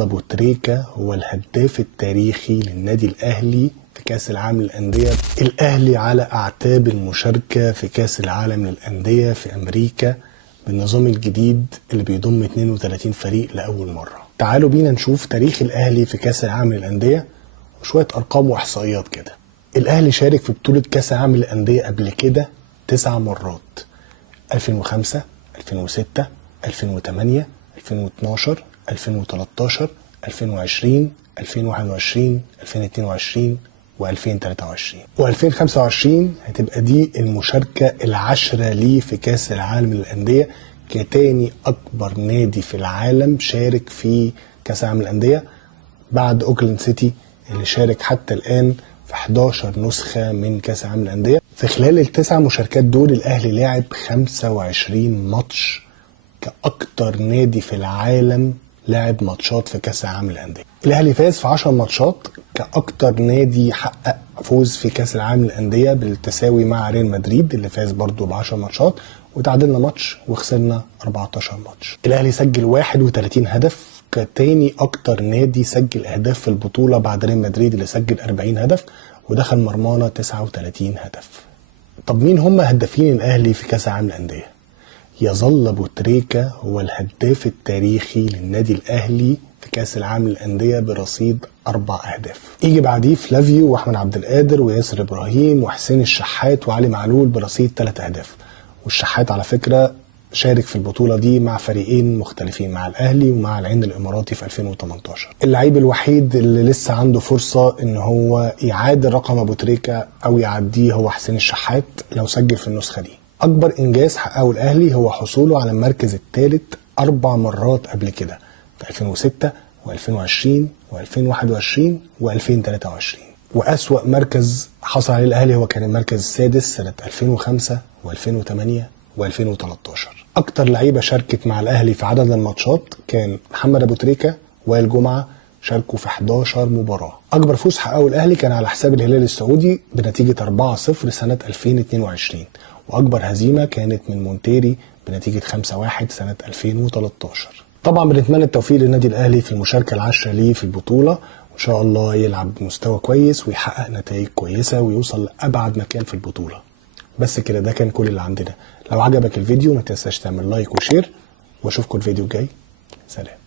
أبو تريكة هو الهداف التاريخي للنادي الأهلي في كأس العالم للأندية. الأهلي على أعتاب المشاركة في كأس العالم للأندية في أمريكا بالنظام الجديد اللي بيضم 32 فريق لأول مرة. تعالوا بينا نشوف تاريخ الأهلي في كأس العالم للأندية وشوية أرقام وإحصائيات كده. الأهلي شارك في بطولة كأس العالم للأندية قبل كده 9 مرات: 2005 2006 2008 2012 2013 2020 2021 2022 و2023 و2025 هتبقى دي المشاركة العاشرة ليه في كأس العالم للأندية كتاني أكبر نادي في العالم شارك في كأس العالم للأندية بعد أوكلاند سيتي اللي شارك حتى الآن في 11 نسخة من كأس العالم للأندية. في خلال ال9 مشاركات دول الأهلي لعب 25 ماتش كأكتر نادي في العالم لعب ماتشات في كأس العالم للأندية. الأهلي فاز في 10 ماتشات كأكتر نادي حقق فوز في كأس العالم للأندية بالتساوي مع ريال مدريد اللي فاز برضو ب10 ماتشات، وتعادلنا ماتش وخسرنا 14 ماتش. الأهلي سجل 31 هدف كتاني أكتر نادي سجل أهداف في البطولة بعد ريال مدريد اللي سجل 40 هدف ودخل مرمانا 39 هدف. طب مين هم هدافين الأهلي في كأس العالم للأندية؟ يظل أبو تريكة هو الهداف التاريخي للنادي الأهلي في كأس العالم للأندية برصيد 4 أهداف. يجي بعديه فلافيو وأحمد عبد القادر وياسر إبراهيم وحسين الشحات وعلي معلول برصيد 3 أهداف. والشحات على فكرة شارك في البطولة دي مع فريقين مختلفين، مع الأهلي ومع العين الإماراتي في 2018. اللعيب الوحيد اللي لسه عنده فرصة إن هو يعادل رقم أبو تريكة أو يعديه هو حسين الشحات لو سجل في النسخة دي. أكبر إنجاز حققه الأهلي هو حصوله على المركز الثالث 4 مرات قبل كده في 2006 و2020 و2021 و2023. وأسوأ مركز حصل عليه الأهلي هو كان المركز السادس سنة 2005 و2008 و2013. أكتر لعيبة شاركت مع الأهلي في عدد الماتشات كان محمد أبو تريكة وائل جمعة، شاركوا في 11 مباراة. أكبر فوز حققه الأهلي كان على حساب الهلال السعودي بنتيجة 4-0 سنة 2022، وأكبر هزيمة كانت من مونتيري بنتيجة 5-1 سنة 2013. طبعا بنتمنى التوفيق للنادي الأهلي في المشاركة العاشرة ليه في البطولة، وإن شاء الله يلعب بمستوى كويس ويحقق نتائج كويسة ويوصل لأبعد مكان في البطولة. بس كده، ده كان كل اللي عندنا. لو عجبك الفيديو ما تنساش تعمل لايك وشير، واشوفكم الفيديو الجاي. سلام.